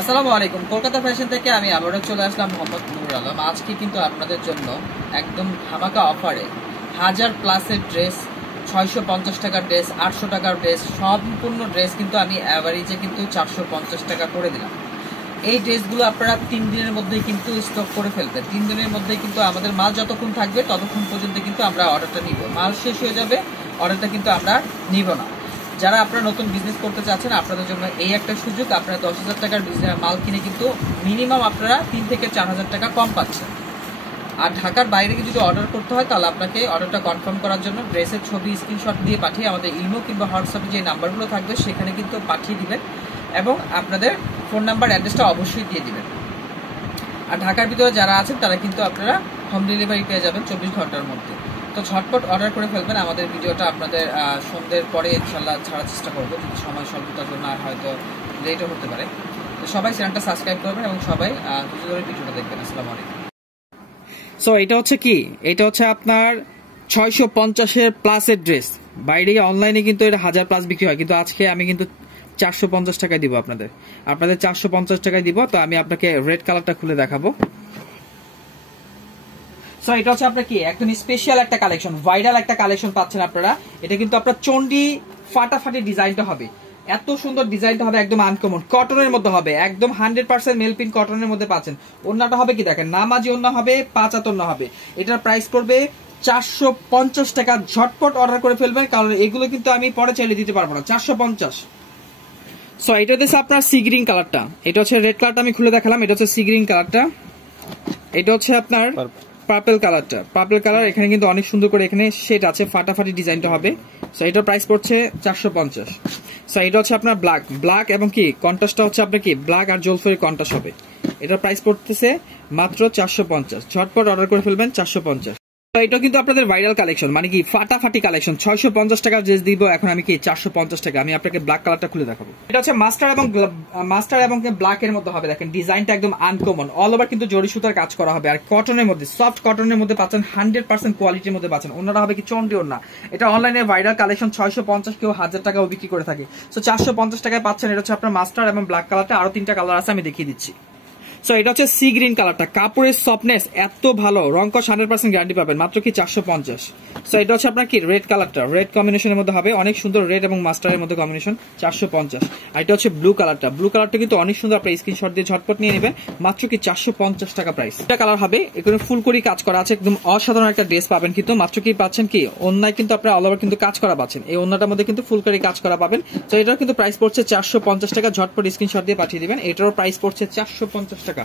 আসসালামু আলাইকুম। কলকাতা ফ্যাশন থেকে আমি আবারও চলে আসলাম, মোহাম্মদ নুরুল আলম। আজকে কিন্তু আপনাদের জন্য একদম ধামাকা অফারে 1000+ ড্রেস, 650 টাকার ড্রেস, 800 টাকার ড্রেস, সম্পূর্ণ ড্রেস কিন্তু আমি অ্যাভারেজে কিন্তু 450 টাকা করে দিলাম। এই ড্রেসগুলো আপনারা 3 দিনের মধ্যেই কিন্তু স্টক করে ফেলবেন। 3 দিনের মধ্যেই কিন্তু আমাদের মাল যতক্ষণ থাকবে ততক্ষণ পর্যন্ত কিন্তু আমরা অর্ডারটা নিব। মাল শেষ হয়ে যাবে, অর্ডারটা কিন্তু আমরা নিব না। যারা আপনারা নতুন বিজনেস করতে চাচ্ছেন, আপনাদের জন্য এই একটা সুযোগ। আপনারা 10,000 টাকার মাল কিনে কিন্তু মিনিমাম আপনারা 3 থেকে 4,000 টাকা কম পাচ্ছেন। আর ঢাকার বাইরে যদি অর্ডার করতে হয়, তাহলে আপনাকে অর্ডারটা কনফার্ম করার জন্য ড্রেসের ছবি স্ক্রিনশট দিয়ে পাঠিয়ে আমাদের ইমো কিংবা হোয়াটসঅ্যাপে যে নাম্বারগুলো থাকবে সেখানে কিন্তু পাঠিয়ে দিবেন, এবং আপনাদের ফোন নাম্বার অ্যাড্রেসটা অবশ্যই দিয়ে দিবেন। আর ঢাকার ভিতরে যারা আছেন তারা কিন্তু আপনারা হোম ডেলিভারি পেয়ে যাবেন 24 ঘন্টার মধ্যে। তো ঝটপট অর্ডার করে ফেলবেন। আমাদের ভিডিওটা আপনাদের সন্ধ্যের পরে ইনশাল্লাহ ছাড়ার চেষ্টা করবো, যদি সময় স্বল্পতার জন্য হয়তো লেটও হতে পারে। তো সবাই চ্যানেলটা সাবস্ক্রাইব করবেন এবং সবাই ধৈর্য ধরে ভিডিওটা দেখবেন। আসসালামু আলাইকুম। সো এটা হচ্ছে কি, এটা হচ্ছে আপনার 650-এর প্লাসের ড্রেস। বাইরে অনলাইনে কিন্তু এটা 1000+ বিক্রি হয়, কিন্তু আজকে আমি কিন্তু 450 টাকায় দিব আপনাদের 450 টাকায় দিব। তো আমি আপনাকে রেড কালারটা খুলে দেখাবো। সো এটা হচ্ছে আপনার কি একদম স্পেশাল একটা কালেকশন, ভাইরাল একটা কালেকশন পাচ্ছেন আপনারা। এটা কিন্তু আপনার চন্ডি ফাটাফাটি ডিজাইনটা হবে, এত সুন্দর ডিজাইনটা হবে, একদম আনকমন কটনের মধ্যে হবে, একদম 100% মেলপিন কটনের মধ্যে পাচ্ছেন। ওন্নাটা হবে কি দেখেন, নামাজি ওন্না হবে, 5 হাত ওন্না হবে। এটার প্রাইস পড়বে 450 টাকা। ঝটপট অর্ডার করে ফেলবেন, কারণ এগুলো কিন্তু আমি পরে চাইলে দিতে পারবো না। 450। সো এটা হচ্ছে আপনার সি গ্রিন কালারটা, এটা হচ্ছে রেড কালারটা আমি খুলে দেখালাম, এটা হচ্ছে সি গ্রিন কালারটা। এটা হচ্ছে আপনার পার্পল কালারটা, পার্পল কালার। এখানে কিন্তু অনেক সুন্দর করে এখানে শেড আছে, ফাটাফাটি ডিজাইনটা হবে। সো এটার প্রাইস পড়ছে 450। সো এটা হচ্ছে আপনার ব্ল্যাক, ব্ল্যাক এবং কি কন্ট্রাস্টটা হচ্ছে আপনার কি ব্ল্যাক আর জলফারি কন্ট্রাস্ট হবে। এটার প্রাইস পড়তেছে মাত্র 450। ঝটপট অর্ডার করে ফেলবেন 450। এটা কিন্তু আপনাদের ভাইরাল কালেকশন, মানে কি ফাটাফাটি কালেকশন। 650 টাকা ড্রেস দিব এখন আমি কি 450 টাকা। আমি আপনাকে ব্ল্যাক কালারটা খুলে দেখাবো। এটা হচ্ছে মাস্টার এবং ব্ল্যাক এর মধ্যে হবে। দেখেন ডিজাইনটা একদম আনকমন, অল ওভার কিন্তু জরি সুতার কাজ করা হবে, আর কটনের মধ্যে, সফট কটনের মধ্যে পাচ্ছেন, 100% কোয়ালিটির মধ্যে পাচ্ছেন। ওনারা হবে কি চন্ডি ওন্না। এটা অনলাইনে ভাইরাল কালেকশন, 650, কেউ 1000 টাকাও বিক্রি করে থাকে। সো 450 টাকায় পাচ্ছেন। এটা হচ্ছে আপনার মাস্টার এবং ব্ল্যাক কালারটা, আরো 3টা কালার আছে, আমি দেখিয়ে দিচ্ছি। সো এটা হচ্ছে সি গ্রিন কালারটা, কাপড়ের সফটনেস এত ভালো, রংকশ 100% গ্যারান্টি পাবেন, মাত্র কি 450। সো এটা হচ্ছে আপনার কি রেড কালারটা, রেড কম্বিনেশনের মধ্যে হবে, অনেক সুন্দর রেড এবং মাস্টারের মধ্যে কম্বিনেশন, 450। আর এটা হচ্ছে ব্লু কালারটা, ব্লু কালারটা কিন্তু অনেক সুন্দর, আপনার স্ক্রিনশট দিয়ে ঝটপট নিয়ে নেবেন, মাত্র কি 450 টাকা প্রাইস। এটা কালার হবে, এখানে ফুলকড়ি কাজ করা আছে, একদম অসাধারণ একটা ড্রেস পাবেন। কিন্তু মাত্র কি পাচ্ছেন কি ওন্নায় কিন্তু আপনার অল ওভার কিন্তু কাজ করা পাচ্ছেন, এই ওন্নাটার মধ্যে কিন্তু ফুলকড়ি কাজ করা পাবেন। তো এটার কিন্তু প্রাইস পড়ছে 450 টাকা। ঝটপট স্ক্রিনশট দিয়ে পাঠিয়ে দিবেন। এটারও প্রাইস পড়ছে 450 টাকা,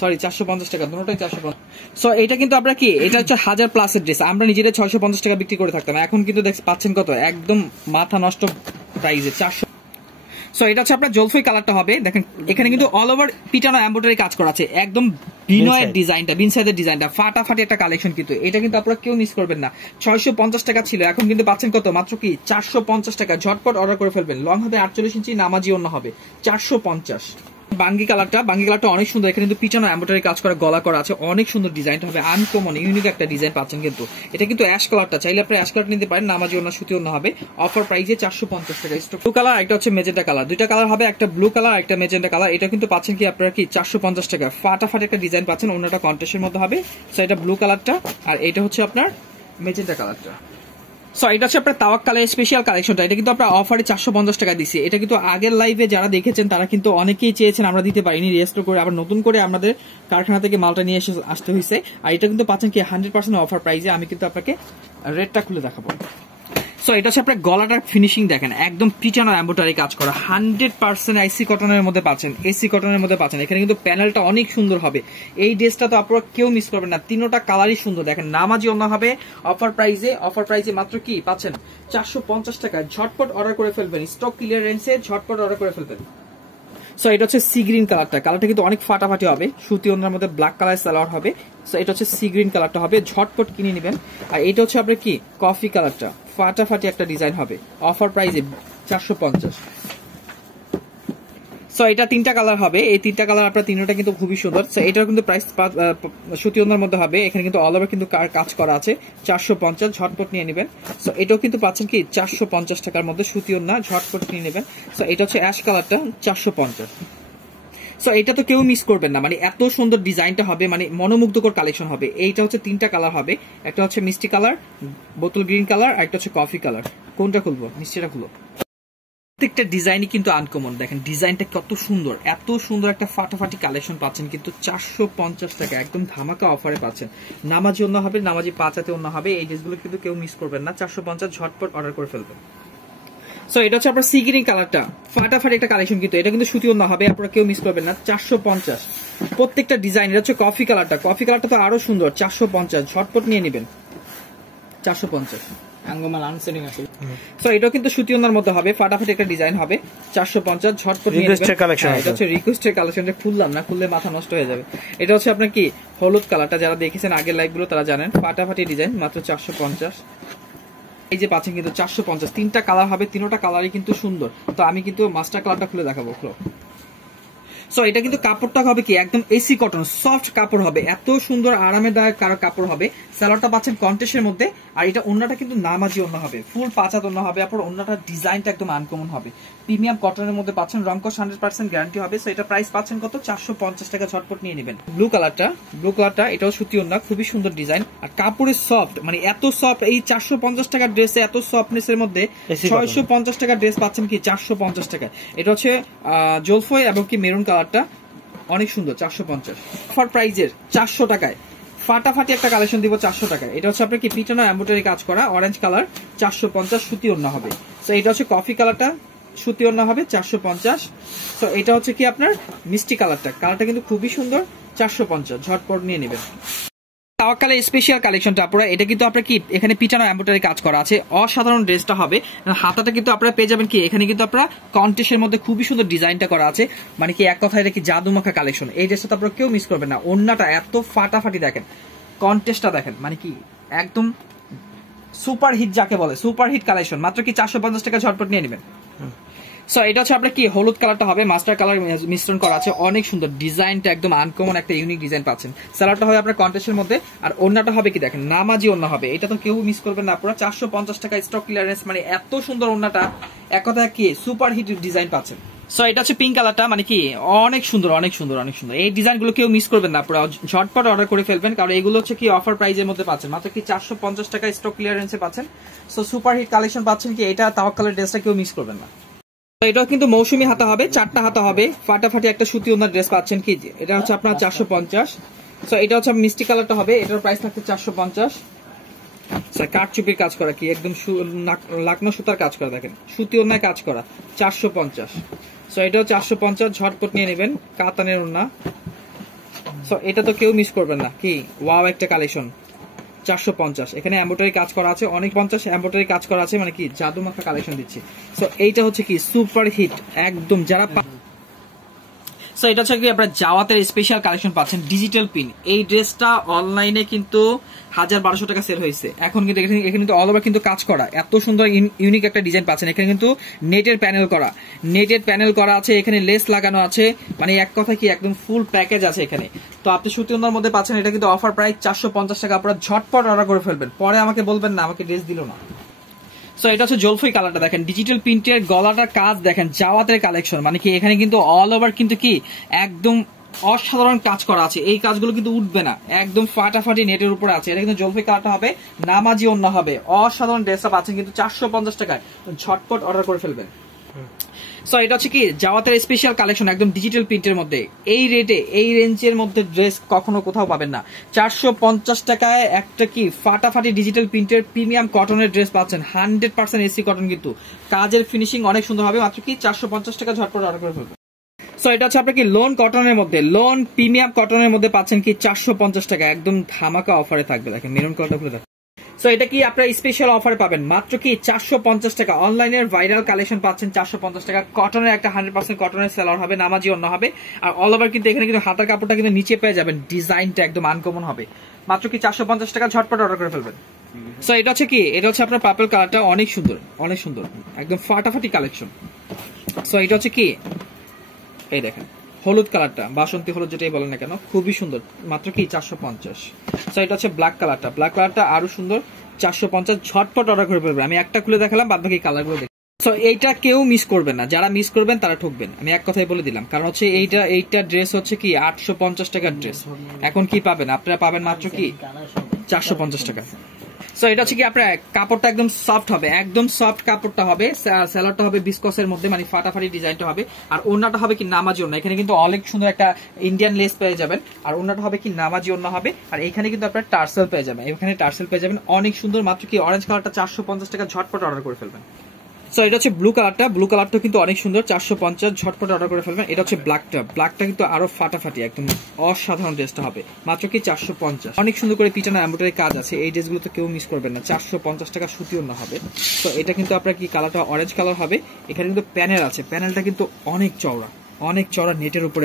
সরি 450 টাকা, দুটোটাই 450। সো এটা কিন্তু আপনার কি, এটা হচ্ছে 1000+ ড্রেস, আমরা নিজেরা 650 টাকা বিক্রি করে থাকতাম, এখন কিন্তু পাচ্ছেন কত, একদম মাথা নষ্ট প্রাইসে 400। সো এটা হচ্ছে আপনার জলফাই কালারটা হবে। দেখেন এখানে কিন্তু অল ওভার পিটানো এমব্রয়ডারি কাজ করা আছে, একদম বিনয়ের ডিজাইনটা, বিনসাইডের ডিজাইনটা ফাটাফাটি একটা কালেকশন। কিন্তু এটা কিন্তু আপনারা কেউ মিস করবেন না। 650 টাকা ছিল, এখন কিন্তু পাচ্ছেন কত, মাত্র কি 450 টাকা। ঝটপট অর্ডার করে ফেলবেন। লং হবে 48 ইঞ্চি, নামাজি ওন্না হবে, 450। বাঙ্গি কালারটা অনেক সুন্দর, এখানে কিন্তু পিছনে এমব্রয়ডারি কাজ করা, গলা করা আছে, অনেক সুন্দর ডিজাইনটা হবে, আনকমন ইউনিক একটা ডিজাইন পাচ্ছেন। কিন্তু এটা কিন্তু অ্যাশ কালারটা, চাইলে আপনি অ্যাশ কালার নিতে পারেন, নামাজি ওন্না, সুতি ওন্না হবে, অফার প্রাইসে 450 টাকা। ব্লু কালার, একটা হচ্ছে মেজেন্টা কালার, দুইটা কালার হবে, একটা ব্লু কালার একটা মেজেন্টা কালার। এটা কিন্তু পাচ্ছেন কি আপনারা কি 450 টাকা। ফাটাফাটি একটা ডিজাইন পাচ্ছেন, ওন্নাটা কন্ট্রাস্টের মধ্যে হবে। সো এটা ব্লু কালারটা, আর এটা হচ্ছে আপনার মেজেন্টা কালারটা। সো এটা হচ্ছে আপনার তাওয়াক্কালের স্পেশাল কালেকশনটা, এটা কিন্তু আপনার অফারে 450 টাকা দিচ্ছি। এটা কিন্তু আগের লাইভে যারা দেখেছেন তারা কিন্তু অনেকেই চেয়েছেন, আমরা দিতে পারিনি, রেজিস্টার করে আবার নতুন করে আমাদের কারখানা থেকে মালটা নিয়ে আসতে হয়েছে। আর এটা কিন্তু পাচ্ছেন কি 100% অফার প্রাইসে। আমি কিন্তু আপনাকে রেডটা খুলে দেখাবো। সো এটা হচ্ছে আপনার গলাটার ফিনিশিং দেখেন, একদম পিটানো এমব্রয়ডারি কাজ করা, 100% আইসি কটনের মধ্যে পাচ্ছেন, এসি কটনের মধ্যে পাচ্ছেন। এখানে কিন্তু প্যানেলটা অনেক সুন্দর হবে। এই ড্রেসটা তো আপনারা কেউ মিস করবেন না, তিনোটা কালারই সুন্দর। দেখেন নামাজি ওন্না হবে, অফার প্রাইসে মাত্র কি পাচ্ছেন 450 টাকা। ঝটপট অর্ডার করে ফেলবেন, স্টক ক্লিয়ারেন্সে ঝটপট অর্ডার করে ফেলবেন। সো এটা হচ্ছে সি গ্রিন কালারটা, কালারটা কিন্তু অনেক ফাটাফাটি হবে, সুতি ওন্নার মধ্যে ব্ল্যাক কালার সালোয়ার হবে। সো এটা হচ্ছে সি গ্রিন কালারটা হবে, ঝটপট কিনে নেবেন। আর এটা হচ্ছে আপনার কি কফি কালারটা, ফাটাফাটি একটা ডিজাইন হবে, অফার প্রাইসে 450। সো এটা 3টা কালার হবে, এই 3টা কালার আপনার তিনটা কিন্তু খুবই সুন্দর। সো এটার কিন্তু প্রাইস সুতি ওন্নার মধ্যে হবে, এখানে কিন্তু অল ওভার কিন্তু কাজ করা আছে, 450। ঝটপট নিয়ে নেবেন। সো এটাও কিন্তু পাচ্ছেন কি 450 টাকার মধ্যে সুতি ওন্না, ঝটপট নিয়ে নেবেন। সো এটা হচ্ছে অ্যাশ কালারটা, 450। সো এটা তো কেউ মিস করবেন না, মানে এত সুন্দর ডিজাইনটা হবে, মানে মনোমুগ্ধকর কালেকশন হবে। এইটা হচ্ছে 3টা কালার হবে, একটা হচ্ছে মিষ্টি কালার, বোতল গ্রিন কালার, আর একটা হচ্ছে কফি কালার। কোনটা খুলবো? মিষ্টিটা খুলো। প্রত্যেকটা ডিজাইনই কিন্তু আনকমন, দেখেন ডিজাইনটা কত সুন্দর, এত সুন্দর একটা ফাটাফাটি কালেকশন পাচ্ছেন কিন্তু 450 টাকা একদম ধামাকা অফারে পাচ্ছেন। নামাজি অন্য হবে, নামাজি 5 হাতে অন্য হবে। এই ড্রেসগুলো কিন্তু কেউ মিস করবেন না, 450 ঝটপট অর্ডার করে ফেলবেন। সো এটা হচ্ছে আপনার সি গ্রিন কালারটা, ফাটাফাটি একটা কালেকশন কিন্তু এটা কিন্তু সুতি অন্য হবে, আপনারা কেউ মিস করবেন না। 450 প্রত্যেকটা ডিজাইন। এটা হচ্ছে কফি কালারটা, কফি কালারটা তো আরো সুন্দর, 450 ঝটপট নিয়ে নেবেন। 450 আঙ্গমাল আনসেলিং আছে। সো এটা কিন্তু সুতি ওনার মধ্যে হবে, ফাটাফাটি একটা ডিজাইন হবে, 450 ঝটপট নিয়ে নেবেন। এটা হচ্ছে রিকোয়েস্টের কালেকশন, খুললাম না, খুললে মাথা নষ্ট হয়ে যাবে। এটা হচ্ছে আপনার কি হলুদ কালারটা, যারা দেখেছেন আগের লাইভ গুলো তারা জানেন, ফাটাফাটি ডিজাইন, মাত্র 450। এই যে পাচ্ছেন কিন্তু 450, 3টা কালার হবে, 3টা কালারই কিন্তু সুন্দর। তো আমি কিন্তু মাস্টার কালারটা খুলে দেখাবো। সো এটা কিন্তু কাপড়টা হবে কি একদম এসি কটন, সফট কাপড় হবে, এত সুন্দর আরামদায়ক কাপড় হবে। সালোয়ারটা পাচ্ছেন কন্টেস্টের মধ্যে, আর এটা ওন্নাটা কিন্তু নামাজি ওন্না হবে, ফুল 5 হাত ওন্না হবে। আপনার ওন্নাটার ডিজাইনটা একদম আনকমন হবে, প্রিমিয়াম কটনের মধ্যে পাচ্ছেন, রংকশ 100% গ্যারান্টি হবে। সো এটা প্রাইস পাচ্ছেন কত? 450 টাকা, ঝটপট নিয়ে নেবেন। ব্লু কালারটা এটাও সুতি ওন্না, খুবই সুন্দর ডিজাইন, আর কাপড়ের সফট, মানে এত সফট। এই 450 টাকার ড্রেসে এত সফটনেস এর মধ্যে 650 টাকার ড্রেস পাচ্ছেন কি 450 টাকা। এটা হচ্ছে জলফয় এবং কি মেরুন কালারটা, অনেক সুন্দর, 450 অফার প্রাইজের 400 টাকায় ফাটাফাটি একটা কালেকশন দিব 400 টাকায়। এটা হচ্ছে আপনার কি পিটানো এমব্রয়ডারি কাজ করা অরেঞ্জ কালার, 450 সুতি ওড়না হবে। সো এটা হচ্ছে কফি কালারটা, সুতি ওড়না হবে 450। সো এটা হচ্ছে কি আপনার মিষ্টি কালারটা কিন্তু খুবই সুন্দর, 450 ঝটপট নিয়ে নেবেন। তাওয়াক্কালের স্পেশাল কালেকশনটা আপনারা, এটা কিন্তু আপনার কি এখানে পিটানো এমব্রয়ডারি কাজ করা আছে, অসাধারণ ড্রেসটা হবে। হাতাটা কিন্তু আপনারা পেয়ে যাবেন কি এখানে কিন্তু আপনারা কন্টেস্টের মধ্যে খুবই সুন্দর ডিজাইনটা করা আছে, মানে কি এক কথা এটা কি জাদুমাখা কালেকশন। এই ড্রেসটা তো আপনারা কেউ মিস করবেন না। ওন্নাটা এত ফাটাফাটি, দেখেন কন্টেস্টটা দেখেন, মানে কি একদম সুপার হিট যাকে বলে, সুপার হিট কালেকশন, মাত্র কি 450 টাকা, ঝটপট নিয়ে নেবেন। সো এটা হচ্ছে আপনার কি হলুদ কালারটা হবে, মাস্টার কালার মিশ্রণ করা আছে, অনেক সুন্দর ডিজাইনটা, একদম আনকমন একটা ইউনিক ডিজাইন পাচ্ছেন। সালোয়ারটা হবে আপনার কন্টেস্টের মধ্যে, আর ওন্নাটা হবে কি দেখেন নামাজি ওন্না হবে, এটা তো কেউ মিস করবেন না আপনারা। 450 টাকা স্টক ক্লিয়ারেন্স, মানে এত সুন্দর ওন্নাটা, এক কথা কি সুপার হিট ডিজাইন পাচ্ছেন। সো এটা হচ্ছে পিঙ্ক কালারটা, মানে কি অনেক সুন্দর, অনেক সুন্দর, অনেক সুন্দর। এই ডিজাইনগুলো কেউ মিস করবেন না আপনারা, ঝটপট অর্ডার করে ফেলবেন, কারণ এগুলো হচ্ছে কি অফার প্রাইজের মধ্যে পাচ্ছেন, মাত্র কি 450 টাকা স্টক ক্লিয়ারেন্সে পাচ্ছেন। সো সুপার হিট কালেকশন পাচ্ছেন কি, এটা তাওয়াক্কালের ড্রেসটা কেউ মিস করবেন না। এটাও কিন্তু মৌসুমী হাতা হবে, 4টা হাতা হবে, ফাটাফাটি একটা সুতি ওনার ড্রেস পাচ্ছেন কি, এটা হচ্ছে আপনার 450। সো এটা হচ্ছে মিষ্টি কালারটা হবে, এটার প্রাইস থাকছে 450। কাঠচুপির কাজ করা কি একদম লাকনো সুতার কাজ করা, দেখেন সুতি ওনায় কাজ করা, 450। সো এটাও 450, ঝটপট নিয়ে নেবেন, কাতানের ওনা। সো এটা তো কেউ মিস করবেন না, কি ওয়াও একটা কালেকশন, 450। এখানে এমব্রয়ডারি কাজ করা আছে, অনেক 50 এমব্রয়ডারি কাজ করা আছে, মানে কি জাদুমাখা কালেকশন দিচ্ছি। সো এইটা হচ্ছে কি সুপার হিট একদম, যারা সো এটা হচ্ছে কি আপনারা জাওয়াতের স্পেশাল কালেকশন পাচ্ছেন, ডিজিটাল পিন। এই ড্রেসটা অনলাইনে কিন্তু 1200 টাকা সেল হয়েছে, এখন কিন্তু এখানে কিন্তু অল ওভার কিন্তু কাজ করা, এত সুন্দর ইউনিক একটা ডিজাইন পাচ্ছেন। এখানে কিন্তু নেটের প্যানেল করা আছে, এখানে লেস লাগানো আছে, মানে এক কথা কি একদম ফুল প্যাকেজ আছে এখানে। তো আপনি সুতি ওনার মধ্যে পাচ্ছেন, এটা কিন্তু অফার প্রাইস 450 টাকা, আপনারা ঝটপট অর্ডার করে ফেলবেন, পরে আমাকে বলবেন না আমাকে ড্রেস দিল না। সো এটা হচ্ছে জলফই কালারটা, দেখেন ডিজিটাল প্রিন্টের গলাটার কাজ, দেখেন জাওয়াতের কালেকশন, মানে কি এখানে কিন্তু অল ওভার কিন্তু কি একদম অসাধারণ কাজ করা আছে। এই কাজগুলো কিন্তু উঠবে না, একদম ফাটাফাটি নেটের উপরে আছে। এটা কিন্তু জলফই কালারটা হবে, নামাজি ওন্না হবে, অসাধারণ ড্রেস আপ আছে কিন্তু 450 টাকায়, ঝটপট অর্ডার করে ফেলবেন। সো এটা হচ্ছে কি জাওয়াতের স্পেশাল কালেকশন, একদম ডিজিটাল প্রিন্টের মধ্যে। এই রেটে এই রেঞ্জের মধ্যে ড্রেস কখনো কোথাও পাবেন না। 450 টাকায় একটা কি ফাটাফাটি ডিজিটাল প্রিন্টের প্রিমিয়াম কটনের ড্রেস পাচ্ছেন, 100% এসি কটন, কিন্তু কাজের ফিনিশিং অনেক সুন্দর হবে, মাত্র কি 450 টাকা, ঝটপট অর্ডার করে ফেলবেন। সো এটা হচ্ছে আপনার কি লোন কটনের মধ্যে, লোন প্রিমিয়াম কটনের মধ্যে পাচ্ছেন কি 450 টাকা, একদম ধামাকা অফারে থাকবে, দেখেন মেরুন কালারটা খুলে দেখেন। সো এটা কি আপনারা স্পেশাল অফারে পাবেন, মাত্র কি 450 টাকা। অনলাইনের ভাইরাল কালেকশন পাচ্ছেন 450 টাকা, কটনের একটা 100% কটনের সেলার হবে, নামাজি অন্য হবে, আর অল ওভার কিন্তু এখানে কিন্তু হাতার কাপড়টা কিন্তু নিচে পেয়ে যাবেন, ডিজাইনটা একদম আনকমন হবে, মাত্র কি 450 টাকা, ঝটপট অর্ডার করে ফেলবেন। সো এটা হচ্ছে কি, এটা হচ্ছে আপনার পার্পল কালারটা, অনেক সুন্দর, অনেক সুন্দর, একদম ফাটাফাটি কালেকশন। সো এটা হচ্ছে কি এই দেখেন হলুদ কালারটা, বাসন্তী হলুদ যেটাই বলেন না কেন, খুবই সুন্দর, মাত্র কি 450। সো এটা হচ্ছে ব্ল্যাক কালারটা আরো সুন্দর, 450, ঝটপট অর্ডার করে ফেলবেন। আমি একটা খুলে দেখালাম, বাদ বাকি কালারগুলো দেখি। সো এইটা কেউ মিস করবেন না, যারা মিস করবেন তারা ঠকবেন, আমি এক কথাই বলে দিলাম। কারণ হচ্ছে এইটা ড্রেস হচ্ছে কি 850 টাকার ড্রেস, এখন কি পাবেন আপনারা, পাবেন মাত্র কি 450 টাকা। সো এটা হচ্ছে কি আপনার কাপড়টা একদম সফট হবে, একদম সফট কাপড়টা হবে, স্যালাডটা হবে বিস্কসের মধ্যে, মানে ফাটাফাটি ডিজাইনটা হবে। আর ওন্নাটা হবে কি নামাজি ওন্না, এখানে কিন্তু অনেক সুন্দর একটা ইন্ডিয়ান লেস পেয়ে যাবেন। আর ওন্নাটা হবে কি নামাজি ওন্না হবে, আর এখানে কিন্তু আপনার টার্সেল পেয়ে যাবেন, এখানে টার্সেল পেয়ে যাবেন অনেক সুন্দর। মাত্র কি অরেঞ্জ কালারটা 450 টাকা, ঝটপট অর্ডার করে ফেলবেন। সো এটা হচ্ছে ব্লু কালারটা, ব্লু কালারটা কিন্তু অনেক সুন্দর, 450, ঝটপট অর্ডার করে ফেলবেন। এটা হচ্ছে ব্ল্যাকটা কিন্তু আরো ফাটাফাটি একদম অসাধারণ ড্রেসটা হবে, মাত্র কি 450। অনেক সুন্দর করে পিছনে এমব্রয়ডারি কাজ আছে, এই ড্রেসগুলো তো কেউ মিস করবেন না, 450 টাকা সুতি ওন্না হবে। তো এটা কিন্তু আপনার কি কালারটা অরেঞ্জ কালার হবে, এখানে কিন্তু প্যানেল আছে, প্যানেলটা কিন্তু অনেক চওড়া নেটের উপরে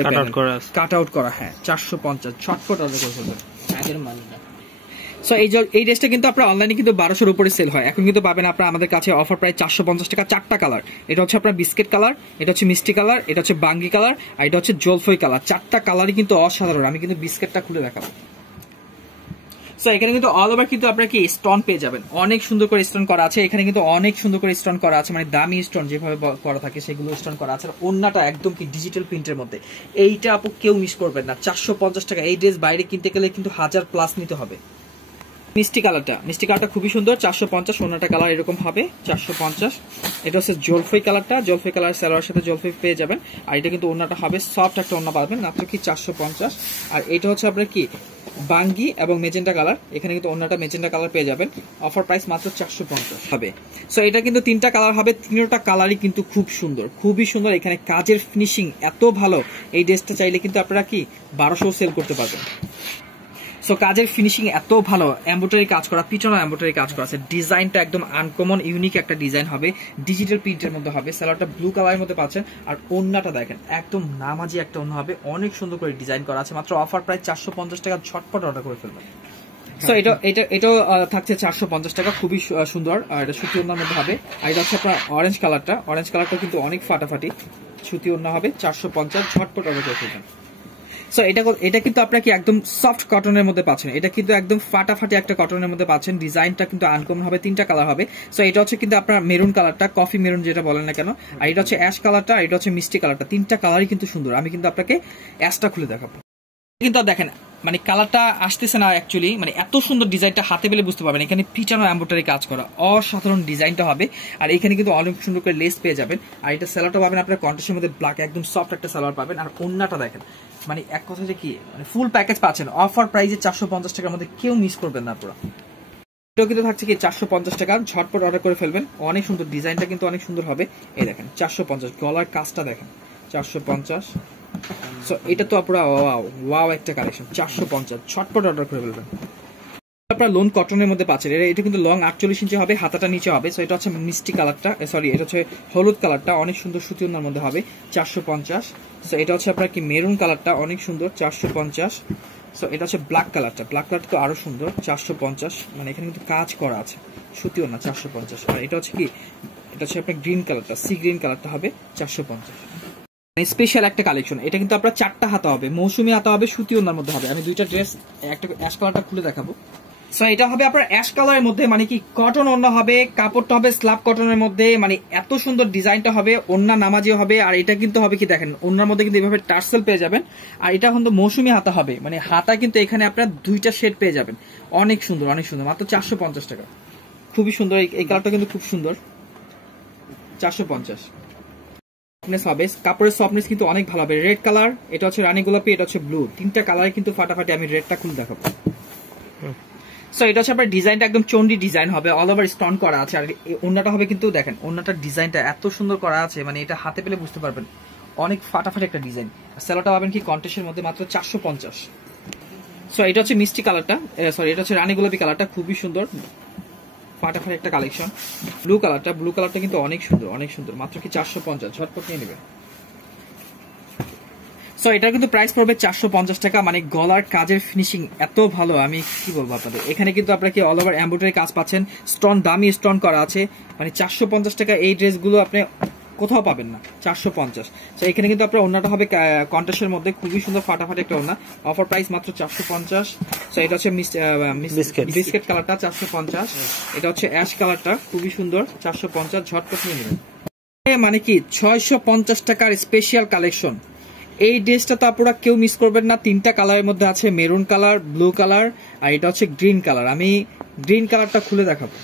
কাট আউট করা, হ্যাঁ 450, ঝটপট অর্ডার করে ফেলবেন। আগের মালটা। সো এই ড্রেসটা কিন্তু আপনার অনলাইনে কিন্তু 1200-র উপরে সেল হয়, এখন কিন্তু পাবেন আপনার আমাদের কাছে অফার প্রাইস 450 টাকা। 4টা কালার, এটা হচ্ছে আপনার বিস্কিট কালার, এটা হচ্ছে মিষ্টি কালার, এটা হচ্ছে বাঙ্গি কালার, আর এটা হচ্ছে জলফই কালার। 4টা কালারই কিন্তু অসাধারণ। আমি কিন্তু বিস্কিটটা খুলে দেখাবো। সো এখানে কিন্তু অল ওভার কিন্তু আপনার কি স্টোন পেয়ে যাবেন, অনেক সুন্দর করে স্টোন করা আছে, এখানে কিন্তু অনেক সুন্দর করে স্টোন করা আছে, মানে দামি স্টোন যেভাবে করা থাকে সেগুলো স্টোন করা আছে। আর ওন্নাটা একদম কি ডিজিটাল প্রিন্টের মধ্যে, এইটা আপু কেউ মিস করবেন না। 450 টাকা এই ড্রেস বাইরে কিনতে গেলে কিন্তু 1000+ নিতে হবে। মিষ্টি কালারটা খুবই সুন্দর, 450, ওন্নাটা কালার এরকম হবে 450। এটা হচ্ছে জলফই কালার সালোয়ারের সাথে জলফই পেয়ে যাবেন। আর এটা কিন্তু ওন্নাটা হবে সফট একটা ওন্না পাবেন, মাত্র কি 450। আর এটা হচ্ছে আপনার কি বাঙ্গি এবং মেজেন্টা কালার, এখানে কিন্তু ওন্নাটা মেজেন্টা কালার পেয়ে যাবেন, অফার প্রাইস মাত্র 450 হবে। সো এটা কিন্তু 3টা কালার হবে, 3টা কালারই কিন্তু খুবই সুন্দর। এখানে কাজের ফিনিশিং এত ভালো, এই ড্রেসটা চাইলে কিন্তু আপনারা কি 1200 সেল করতে পারবেন। সো কাজের ফিনিশিং এত ভালো, এমব্রয়ডারি কাজ করা, পিছনে এমব্রয়ডারি কাজ করা আছে, ডিজাইনটা একদম আনকমন ইউনিক একটা ডিজাইন হবে, ডিজিটাল প্রিন্টের মধ্যে হবে। সালোয়ারটা ব্লু কালারের মধ্যে পাচ্ছেন, আর ওন্নাটা দেখেন একদম নামাজি একটা ওন্না হবে, অনেক সুন্দর করে ডিজাইন করা আছে, মাত্র অফার প্রাইস 450 টাকা, ঝটপট অর্ডার করে ফেলবেন। সো এটাও থাকছে 450 টাকা, খুবই সুন্দর, আর এটা সুতি ওন্নার মধ্যে হবে। আর এটা হচ্ছে আপনার অরেঞ্জ কালারটা কিন্তু অনেক ফাটাফাটি সুতি ওন্না হবে, 450, ঝটপট অর্ডার করে ফেলবেন। সো এটা কিন্তু আপনারা কি একদম সফট কটনের মধ্যে পাচ্ছেন, এটা কিন্তু একদম ফাটাফাটি একটা কটনের মধ্যে পাচ্ছেন, ডিজাইনটা কিন্তু আনকমন হবে, 3টা কালার হবে। সো এটা হচ্ছে কিন্তু আপনার মেরুন কালারটা, কফি মেরুন যেটা বলেন না কেন, আর এটা হচ্ছে অ্যাশ কালারটা, আর এটা হচ্ছে মিষ্টি কালারটা, 3টা কালারই কিন্তু সুন্দর। আমি কিন্তু আপনাকে অ্যাশটা খুলে দেখাবো, কিন্তু দেখেন মানে কালারটা আসতেছে না অ্যাকচুয়ালি, মানে এত সুন্দর ডিজাইনটা হাতে পেলে বুঝতে পারবেন, এখানে পিছনে এমব্রয়ডারি কাজ করা অসাধারণ ডিজাইনটা হবে। আর এখানে কিন্তু অনেক সুন্দর করে লেস পেয়ে যাবেন। আর এটা সালোয়ারটা পাবেন আপনার কন্ট্রাস্টের মধ্যে ব্ল্যাক, একদম সফট একটা সালোয়ার পাবেন। আর ওন্নাটা দেখেন, মানে এক কথা যে কি মানে ফুল প্যাকেজ পাচ্ছেন অফার প্রাইসে 450 টাকার মধ্যে, কেউ মিস করবেন না পুরো। এটাও কিন্তু থাকছে কি 450 টাকা, ঝটপট অর্ডার করে ফেলবেন, অনেক সুন্দর ডিজাইনটা কিন্তু অনেক সুন্দর হবে। এই দেখেন 450, গলার কাজটা দেখেন 450। সো এটা তো পুরো ওয়াও একটা কালেকশন, 450, ঝটপট অর্ডার করে ফেলবেন। আপনারা লোন কটনের মধ্যে পাচ্ছেন, এটা কিন্তু লং 48 ইঞ্চি হবে, হাতাটা নিচে হবে। সো এটা হচ্ছে মিষ্টি কালারটা, এটা হচ্ছে হলুদ কালারটা, অনেক সুন্দর সুতি ওন্নার মধ্যে হবে, 450। সো এটা হচ্ছে আপনার কি মেরুন কালারটা, অনেক সুন্দর, 450। সো এটা হচ্ছে ব্ল্যাক কালারটা তো আরো সুন্দর, 450। মানে এখানে কিন্তু কাজ করা আছে, সুতি ওন্না, 450। আর এটা হচ্ছে আপনার গ্রিন কালারটা, সি গ্রিন কালারটা হবে 450। স্পেশাল একটা কালেকশন, এটা কিন্তু আপনার 4টা হাতা হবে, মৌসুমী হাতা হবে, সুতি ওন্নার মধ্যে হবে। আমি 2টা ড্রেস, একটা অ্যাশ কালারটা খুলে দেখাবো। সো এটা হবে আপনার অ্যাশ কালারের মধ্যে, মানে কি কটন ওন্না হবে, কাপড়টা হবে স্ল্যাব কটনের মধ্যে, মানে এত সুন্দর ডিজাইনটা হবে, ওন্না নামাজিও হবে। আর এটা কিন্তু হবে কি দেখেন, ওন্নার মধ্যে কিন্তু এভাবে টার্সেল পেয়ে যাবেন। আর এটা কিন্তু মৌসুমী হাতা হবে, মানে হাতা কিন্তু এখানে আপনার 2টা শেড পেয়ে যাবেন, অনেক সুন্দর, মাত্র 450 টাকা, খুবই সুন্দর। এই কালারটা কিন্তু খুব সুন্দর, 450 হবে। কাপড়ের সফটনেস কিন্তু অনেক ভালো হবে। রেড কালার, এটা হচ্ছে রানী গোলাপি, এটা হচ্ছে ব্লু, 3টা কালার কিন্তু ফাটাফাটি। আমি রেডটা খুলে দেখাবো। সো এটা হচ্ছে আপনার ডিজাইনটা একদম চন্ডি ডিজাইন হবে, অল ওভার স্টোন করা আছে। আর ওন্নাটা হবে কিন্তু দেখেন, ওন্নাটার ডিজাইনটা এত সুন্দর করা আছে, মানে এটা হাতে পেলে বুঝতে পারবেন, অনেক ফাটাফাটি একটা ডিজাইন। সালোয়ারটা পাবেন কি কন্ট্রাস্টের মধ্যে, মাত্র 450। সো এটা হচ্ছে মিষ্টি কালারটা, এটা হচ্ছে রানী গোলাপি কালারটা, খুবই সুন্দর ফাটাফাটি একটা কালেকশন। ব্লু কালারটা কিন্তু অনেক সুন্দর, মাত্র কি 450, ঝটপট নিয়ে নেবে। সো এটার কিন্তু প্রাইস পড়বে 450 টাকা, মানে গলার কাজের ফিনিশিং এত ভালো, আমি কি বলবো আপনাদের। এখানে কিন্তু আপনারা কি অল ওভার এমব্রয়ডারি কাজ পাচ্ছেন, স্টোন দামি স্টোন করা আছে, মানে 450 টাকা এই ড্রেসগুলো আপনি কোথাও পাবেন না, 450। তো এখানে কিন্তু আপনার ওন্নাটা হবে কন্ট্রাস্টের মধ্যে, খুবই সুন্দর ফাটাফাটি একটা ওন্না। অফার প্রাইস মাত্র 450। তো এটা হচ্ছে বিস্কিট কালারটা 450, এটা হচ্ছে অ্যাশ কালারটা খুবই সুন্দর 450, ঝটপট নিয়ে নেবেন। মানে কি 650 টাকার স্পেশাল কালেকশন। এই ড্রেসটা তো আপনারা কেউ মিস করবেন না। 3টা কালারের মধ্যে আছে, মেরুন কালার, ব্লু কালার, আর এটা হচ্ছে গ্রিন কালার। আমি গ্রিন কালারটা খুলে দেখাবো।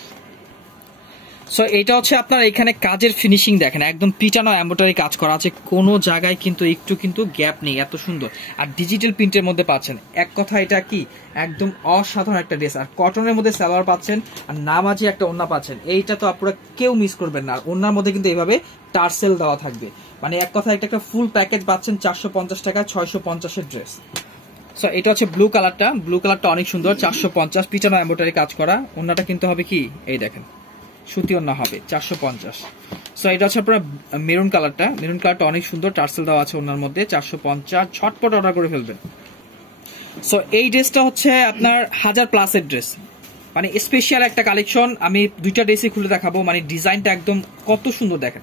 সো এটা হচ্ছে আপনার এখানে কাজের ফিনিশিং দেখেন, একদম পিটানো এমব্রয়ডারি কাজ করা আছে, কোনো জায়গায় কিন্তু একটু কিন্তু গ্যাপ নেই, এত সুন্দর। আর ডিজিটাল প্রিন্টের মধ্যে পাচ্ছেন, এক কথা এটা কি একদম অসাধারণ একটা ড্রেস। আর কটনের মধ্যে সালোয়ার পাচ্ছেন, আর নামাজি একটা ওন্না পাচ্ছেন। এইটা তো আপনারা কেউ মিস করবেন না। আর ওন্নার মধ্যে কিন্তু এইভাবে টার্সেল দেওয়া থাকবে, মানে এক কথা একটা ফুল প্যাকেজ পাচ্ছেন 450 টাকায় 650-এর ড্রেস। সো এটা হচ্ছে ব্লু কালারটা, ব্লু কালারটা অনেক সুন্দর 450, পিটানো এমব্রয়ডারি কাজ করা। ওন্নাটা কিন্তু হবে কি এই দেখেন সুতি ওন্না হবে 450। সো এটা হচ্ছে আপনার মেরুন কালারটা, মেরুন কালারটা অনেক সুন্দর, টার্সেল দেওয়া আছে ওন্নার মধ্যে 450, ঝটপট অর্ডার করে ফেলবেন। সো এই ড্রেসটা হচ্ছে আপনার 1000+ এর ড্রেস, মানে স্পেশাল একটা কালেকশন। আমি 2টা ড্রেসই খুলে দেখাবো, মানে ডিজাইনটা একদম কত সুন্দর দেখেন।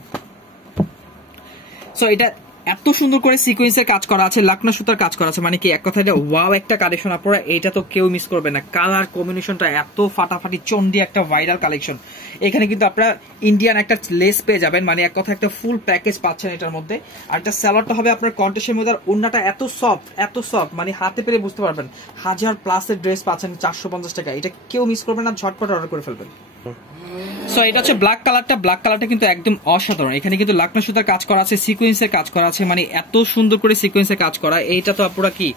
সো এটা এত সুন্দর করে সিকোয়েন্সের কাজ করা আছে, লাকনা সুতার কাজ করা আছে, মানে কি এক কথায় ওয়াও একটা কালেকশন। আপনারা এইটা তো কেউ মিস করবে না। কালার কম্বিনেশনটা এত ফাটাফাটি, চন্ডি একটা ভাইরাল কালেকশন। এখানে কিন্তু আপনারা ইন্ডিয়ান একটা লেস পেয়ে যাবেন, মানে এক কথা একটা ফুল প্যাকেজ পাচ্ছেন এটার মধ্যে। আর এটা স্যালোয়ারটা হবে আপনার কন্ট্রাস্টের মধ্যে, আর ওন্নাটা এত সফট, মানে হাতে পেলে বুঝতে পারবেন। 1000+ এর ড্রেস পাচ্ছেন 450 টাকা, এটা কেউ মিস করবেন না, ঝটপট অর্ডার করে ফেলবেন। সো এটা হচ্ছে ব্ল্যাক কালারটা, ব্ল্যাক কালারটা কিন্তু একদম অসাধারণ। এখানে কিন্তু লাকনা সুতার কাজ করা আছে, সিকোয়েন্সের কাজ করা আছে, মানে এত সুন্দর করে সিকোয়েন্সের কাজ করা। এইটা তো আপনারা কি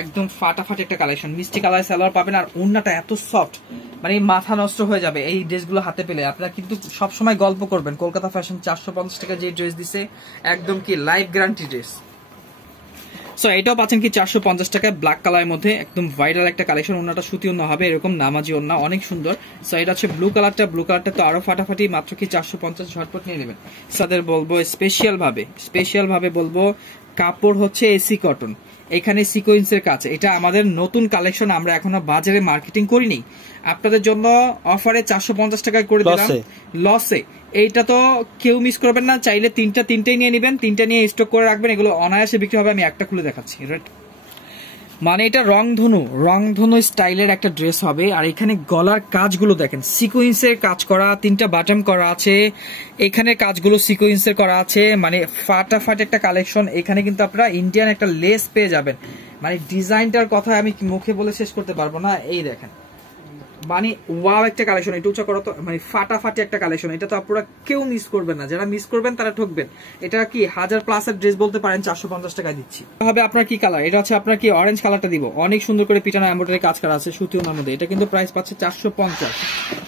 একদম ফাটাফাটি একটা কালেকশন। মিষ্টি কালার সালোয়ার পাবেন, আর ওন্নাটা এত সফট, মানে মাথা নষ্ট হয়ে যাবে এই ড্রেসগুলো হাতে পেলে। আপনারা কিন্তু সবসময় গল্প করবেন, কলকাতা ফ্যাশন 450 টাকা যে ড্রেস দিছে একদম কি লাইফ গ্যারান্টি ড্রেস। সো এটাও পাচ্ছেন কি 450 টাকায়, ব্ল্যাক কালারের মধ্যে একদম ভাইরাল একটা কালেকশন। ওন্নাটা সুতি ওন্না হবে, এরকম নামাজি ওন্না, অনেক সুন্দর। সো এটা হচ্ছে ব্লু কালারটা, ব্লু কালারটা তো আরো ফাটাফাটি, মাত্র কি 450, ঝটপট নিয়ে নেবেন। সাদের বলবো স্পেশাল ভাবে বলবো, কাপড় হচ্ছে এসি কটন, এখানে সিকোয়েন্সের কাজ। এটা আমাদের নতুন কালেকশন, আমরা এখনো বাজারে মার্কেটিং করিনি। আপনাদের জন্য অফারে 450 টাকায় করে দিলাম, লসে। এইটা তো কেউ মিস করবেন না। চাইলে তিনটেই নিয়ে নেবেন, 3টা নিয়ে স্টক করে রাখবেন, এগুলো অনায়াসে বিক্রি হবে। আমি একটা খুলে দেখাচ্ছি, মানে এটা রংধনু স্টাইলের একটা ড্রেস হবে। আর এখানে গলার কাজগুলো দেখেন, সিকোয়েন্সের কাজ করা, 3টা বাটন করা আছে, এখানে কাজগুলো সিকোয়েন্সের করা আছে, মানে ফাটাফাট একটা কালেকশন। এখানে কিন্তু আপনারা ইন্ডিয়ান একটা লেস পেয়ে যাবেন, মানে ডিজাইনটার কথা আমি মুখে বলে শেষ করতে পারবো না। এই দেখেন, মানে ওয়াও একটা কালেকশন, এটা উঁচা করা তো মানে ফাটাফাটি একটা কালেকশন। এটা তো আপনারা কেউ মিস করবেন না, যারা মিস করবেন তারা ঠকবেন। এটা কি 1000+ এর ড্রেস বলতে পারেন, 450 টাকা দিচ্ছি। হবে আপনার কি কালার, এটা হচ্ছে আপনার কি অরেঞ্জ কালারটা দিব, অনেক সুন্দর করে পিটানো এমব্রয়ডারি কাজ করা আছে সুতি ওন্নার মধ্যে। এটা কিন্তু প্রাইস পাচ্ছে 450।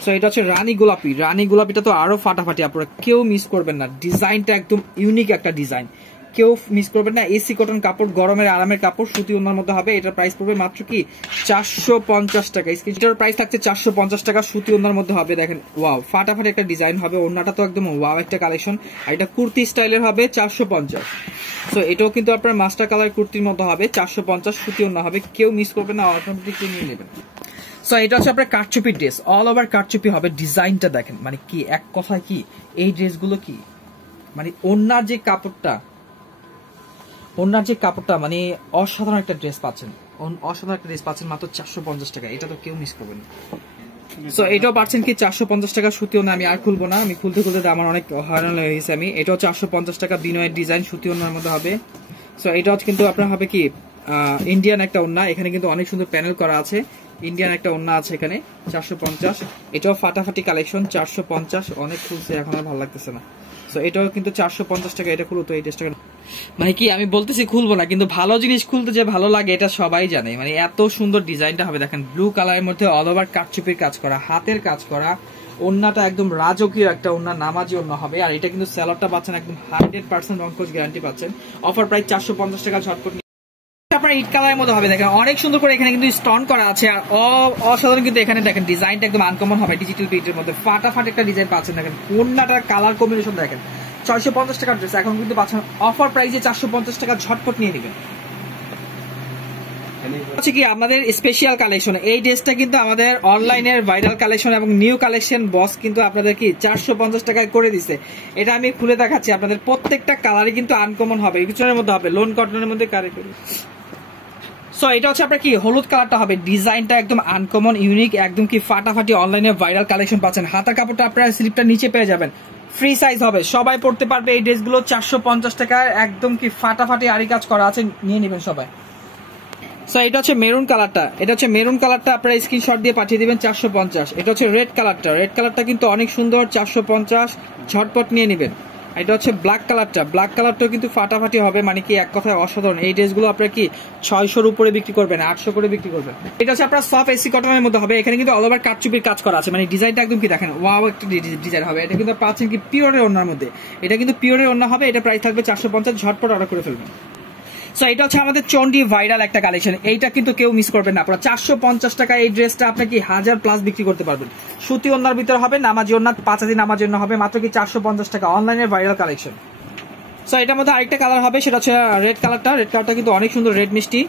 সো এটা হচ্ছে রানী গোলাপিটা তো আরো ফাটাফাটি, আপনারা কেউ মিস করবেন না। ডিজাইনটা একদম ইউনিক একটা ডিজাইন, কেউ মিস করবেন না। এসি কটন কাপড়, গরমের আরামের কাপড়, সুতি ওন্নার মধ্যে হবে। এটার প্রাইস পড়বে মাত্র কি 450 টাকা। এটার প্রাইস থাকছে 450 টাকা, সুতি ওন্নার মধ্যে হবে। দেখেন ওয়াও ফাটাফাটি একটা ডিজাইন হবে, ওন্নাটা তো একদম ওয়াও একটা কালেকশন। আর এটা কুর্তি স্টাইলের হবে 450। সো এটাও কিন্তু আপনার মাস্টার কালার কুর্তির মধ্যে হবে 450, সুতি ওন্না হবে, কেউ মিস করবেন না, অটোমেটিকলি নিয়ে নেবেন। সো এটা হচ্ছে আপনার কারচুপি ড্রেস, অল ওভার কারচুপি হবে। ডিজাইনটা দেখেন, মানে কি এক কথায় কি এই ড্রেসগুলো কি মানে ওন্নার যে কাপড়টা মানে অসাধারণ একটা ড্রেস পাচ্ছেন, মাত্র 450 টাকা। এটা তো কেউ মিস করবেন না। সো এটাও পাচ্ছেন কি 450 টাকা, সুতি ওন্না। আমি আর খুলবো না, আমি খুলতে আমার অনেক হয়রান হয়ে গেছে। এটাও 450 টাকা, বিনয়ের ডিজাইন, সুতি ওন্নার মধ্যে হবে। সো এটা হচ্ছে কিন্তু আপনার হবে কি ইন্ডিয়ান একটা ওন্না, এখানে কিন্তু অনেক সুন্দর প্যানেল করা আছে, ইন্ডিয়ান একটা ওন্না আছে এখানে 450। এটাও ফাটাফাটি কালেকশন 450, অনেক খুলছে, এখন আর ভালো লাগতেছে না। সো এটাও কিন্তু 450 টাকা। এটা খুলো তো এই ড্রেসটা, মানে কি আমি বলতেছি খুলবো না, কিন্তু ভালো জিনিস খুলতে যে ভালো লাগে এটা সবাই জানে। মানে এত সুন্দর ডিজাইনটা হবে, দেখেন ব্লু কালারের মধ্যে অল ওভার কারচুপির কাজ করা, হাতের কাজ করা, ওন্নাটা একদম রাজকীয় একটা ওন্না, নামাজি ওন্না হবে। আর এটা কিন্তু স্যালোয়ারটা পাচ্ছেন একদম 100% রংকোচ গ্যারান্টি পাচ্ছেন। অফার প্রাইস 450 টাকা, ঝটপট আপনার ইট কালারের মধ্যে হবে। দেখেন অনেক সুন্দর করে এখানে কিন্তু স্টোন করা আছে, আর অসাধারণ কিন্তু এখানে দেখেন ডিজাইনটা একদম আনকমন হবে, ডিজিটাল প্রিন্টের মধ্যে ফাটাফাট একটা ডিজাইন পাচ্ছেন। দেখেন ওন্নাটার কালার কম্বিনেশন দেখেন, 650 টাকার ড্রেস এখন কিন্তু পাচ্ছেন অফার প্রাইসে 450 টাকা, ঝটপট নিয়ে নেবেন। হচ্ছে কি আমাদের স্পেশাল কালেকশন, এই ড্রেসটা কিন্তু আমাদের অনলাইনের ভাইরাল কালেকশন এবং নিউ কালেকশন বস কিন্তু আপনাদের কি 450 টাকায় করে দিছে। এটা আমি খুলে দেখাচ্ছি আপনাদের, প্রত্যেকটা কালারই কিন্তু আনকমন হবে, কিছুর মধ্যে হবে লোন কটনের মধ্যে কারিগরি। সো এটা হচ্ছে আপনার কি হলুদ কালারটা হবে, ডিজাইনটা একদম আনকমন ইউনিক, একদম কি ফাটাফাটি অনলাইনে ভাইরাল কালেকশন পাচ্ছেন। হাতার কাপড়টা আপনারা স্লিপটা নিচে পেয়ে যাবেন, ফ্রি সাইজ হবে, সবাই পড়তে পারবে এই ড্রেসগুলো। 450 টাকায় একদম কি ফাটাফাটি আরি কাজ করা আছে, নিয়ে নেবেন সবাই। সো এটা হচ্ছে মেরুন কালারটা, এটা হচ্ছে মেরুন কালারটা আপনারা স্ক্রিনশট দিয়ে পাঠিয়ে দিবেন 450। এটা হচ্ছে রেড কালারটা, রেড কালারটা কিন্তু অনেক সুন্দর, 450 ঝটপট নিয়ে নেবেন। এটা হচ্ছে ব্ল্যাক কালারটা, ব্ল্যাক কালারটাও কিন্তু ফাটাফাটি হবে, মানে কি এক কথায় অসাধারণ। এই ড্রেসগুলো আপনারা কি 600-র উপরে বিক্রি করবেন, 800 করে বিক্রি করবেন। এটা হচ্ছে আপনার সফট এসি কটনের মধ্যে হবে, এখানে কিন্তু অল ওভার কাটচুপির কাজ করা আছে, মানে ডিজাইনটা একদম কি দেখেন ওয়াও একটা ডিজাইন হবে। এটা কিন্তু পাচ্ছেন কি পিওরের ওড়নার মধ্যে, এটা কিন্তু পিওরের ওড়না হবে। এটা প্রাইস থাকবে 450, ঝটপট অর্ডার করে ফেলবেন। সো এটা হচ্ছে আমাদের চন্ডি ভাইরাল একটা কালেকশন, এইটা কিন্তু কেউ মিস করবেন না আপনারা। 450 টাকা এই ড্রেসটা আপনি কি 1000+ বিক্রি করতে পারবেন। সুতি ওড়নার ভিতরে হবে, নামাজি ওড়না, 5 দিন নামাজি ওড়না হবে, মাত্র কি 450 টাকা, অনলাইনের ভাইরাল কালেকশন। সো এটার মধ্যে আরেকটা কালার হবে, সেটা হচ্ছে রেড কালারটা, রেড কালারটা কিন্তু অনেক সুন্দর, রেড মিষ্টি,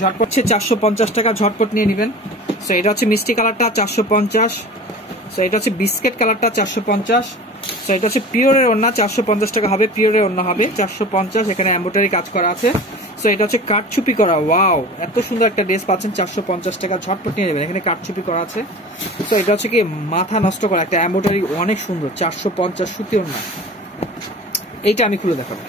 ঝটপট 450 টাকা, ঝটপট নিয়ে নেবেন। সো এটা হচ্ছে মিষ্টি কালারটা 450। সো এটা হচ্ছে বিস্কেট কালারটা 450। সো এটা হচ্ছে পিওরের ওড়না, 450 টাকা হবে, পিওরের ওড়না হবে 450, এখানে এমব্রয়ডারি কাজ করা আছে। সো এটা হচ্ছে কাটছুপি করা, ওয়াও এত সুন্দর একটা ড্রেস পাচ্ছেন 450 টাকা, ঝটপট নিয়ে নেবেন, এখানে কাটছুপি করা আছে। সো এটা হচ্ছে কি মাথা নষ্ট করা একটা এমব্রয়ডারি, অনেক সুন্দর, 450 সুতি ওড়না। এইটা আমি খুলে দেখাবো।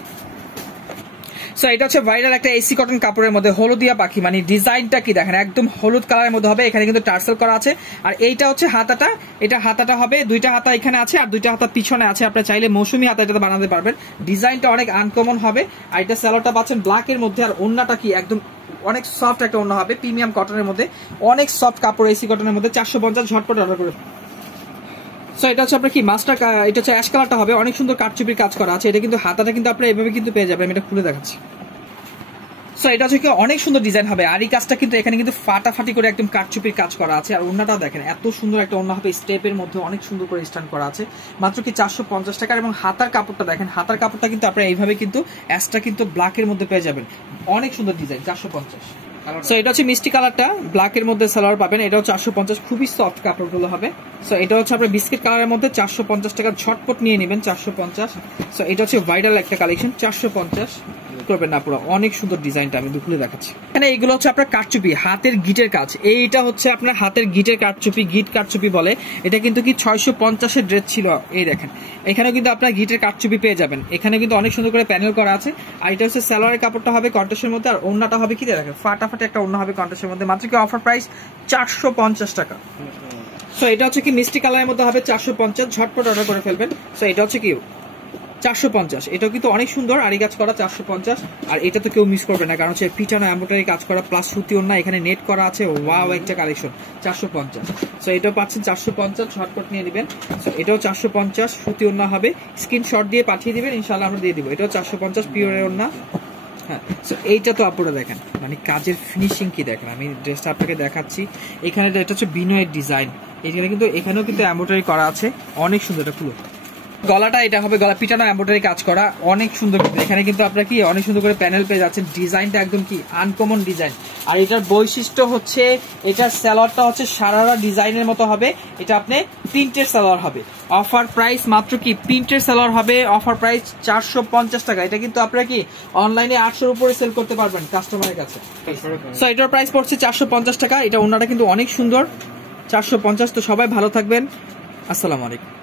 সো এটা হচ্ছে ভাইরাল একটা এসি কটন কাপড়ের মধ্যে হলুদিয়া পাখি, মানে ডিজাইনটা কি দেখেন একদম হলুদ কালারের মধ্যে হবে, এখানে কিন্তু টার্সেল করা আছে। আর এইটা হচ্ছে হাতাটা, এটা হাতাটা হবে, দুইটা হাতা এখানে আছে আর দুইটা হাতা পিছনে আছে, আপনি চাইলে মৌসুমি হাতা এটা বানাতে পারবেন। ডিজাইনটা অনেক আনকমন হবে। আর এটা স্যালোয়ারটা পাচ্ছেন ব্ল্যাকের মধ্যে, আর ওড়নাটা কি একদম অনেক সফট একটা ওড়না হবে, প্রিমিয়াম কটনের মধ্যে, অনেক সফট কাপড় এসি কটনের মধ্যে, 450, ঝটপট অর্ডার করে। সো এটা হচ্ছে আপনার কি মাস্টার, এটা হচ্ছে অ্যাশ কালারটা হবে, অনেক সুন্দর কাটচুপির কাজ করা আছে। এটা কিন্তু হাতাটা কিন্তু আপনারা এভাবে কিন্তু পেয়ে যাবেন, আমি এটা খুলে দেখাচ্ছি। সো এটা হচ্ছে কি অনেক সুন্দর ডিজাইন হবে, আর এই কাজটা কিন্তু এখানে কিন্তু ফাটাফাটি করে একদম কাটচুপির কাজ করা আছে। আর ওড়নাটাও দেখেন এত সুন্দর একটা ওড়না হবে, স্টেপের মধ্যে অনেক সুন্দর করে স্ট্যান্ড করা আছে, মাত্র কি 450 টাকা। এবং হাতার কাপড়টা দেখেন, হাতার কাপড়টা কিন্তু আপনারা এইভাবে কিন্তু অ্যাশটা কিন্তু ব্ল্যাকের মধ্যে পেয়ে যাবেন, অনেক সুন্দর ডিজাইন, 450। সো এটা হচ্ছে মিষ্টি কালারটা, ব্ল্যাকের মধ্যে সালোয়ার পাবেন, এটাও 450, খুবই সফট কাপড়গুলো হবে। সো এটা হচ্ছে আপনার বিস্কিট কালারের মধ্যে 450 টাকা, ঝটপট নিয়ে নেবেন 450। সো এটা হচ্ছে ভাইরাল একটা কালেকশন, 450 করবেন না পুরো, অনেক সুন্দর ডিজাইনটা আমি খুলে দেখাচ্ছি। এখানে এইগুলো হচ্ছে আপনার কাটচুপি, হাতের গিটের কাজ, এইটা হচ্ছে আপনার হাতের গিটের কাটচুপি, গিট কাটচুপি বলে। এটা কিন্তু কি 650-এর ড্রেস ছিল, এই দেখেন এখানেও কিন্তু আপনার গিটের কাটচুপি পেয়ে যাবেন, এখানে কিন্তু অনেক সুন্দর করে প্যানেল করা আছে। আর এটা হচ্ছে সালোয়ারের কাপড়টা হবে কন্ট্রাস্টের মধ্যে, আর ওড়নাটা হবে কি দেখেন ফাটাফাটি একটা ওড়না হবে কন্ট্রাস্টের মধ্যে, মাত্র কি অফার প্রাইস 450 টাকা। সো এটা হচ্ছে কি মিষ্টি কালারের মধ্যে হবে 450, ঝটপট অর্ডার করে ফেলবেন। সো এটা হচ্ছে কি 450, এটাও কিন্তু অনেক সুন্দর আরি কাজ করা, 450। আর এটা তো কেউ মিস করবে না, কারণ হচ্ছে পিটানো এমব্রয়ডারি কাজ করা প্লাস সুতি ওড়না, এখানে নেট করা আছে, ওয়াও একটা কালেকশন, 450। সো এটাও পাচ্ছেন 450, ঝটপট নিয়ে নেবেন। সো এটাও 450 সুতি ওড়না হবে, স্ক্রিনশট দিয়ে পাঠিয়ে দিবেন, ইনশাআল্লাহ আমরা দিয়ে দিব। এটাও 450 পিওরের ওড়না। হ্যাঁ, সো এইটা তো আপনারা দেখেন, মানে কাজের ফিনিশিং কি দেখেন, আমি ড্রেসটা আপনাকে দেখাচ্ছি। এখানে এটা হচ্ছে বিনয়ের ডিজাইন, এখানে কিন্তু এখানেও কিন্তু এমব্রয়ডারি করা আছে, অনেক সুন্দর। এটা খুলো, গলাটা এটা হবে গলা পিটানো এমব্রয়ডারি কাজ করা, অনেক সুন্দর। এখানে কিন্তু আপনারা কি অনেক সুন্দর করে প্যানেল পেয়ে যাচ্ছেন, ডিজাইনটা একদম কি আনকমন ডিজাইন। আর এটার বৈশিষ্ট্য হচ্ছে এটার সালোয়ারটা হচ্ছে সারারা ডিজাইনের মতো হবে, এটা আপনি প্রিন্টের সালোয়ার হবে। অফার প্রাইস মাত্র কি প্রিন্টের সালোয়ার হবে, অফার প্রাইস 450 টাকা। এটা কিন্তু আপনারা কি অনলাইনে 800-র উপরে সেল করতে পারবেন কাস্টমারের কাছে। সো এটার প্রাইস পড়ছে 450 টাকা। এটা ওড়নাটা কিন্তু অনেক সুন্দর, 450। তো সবাই ভালো থাকবেন, আসসালামু আলাইকুম।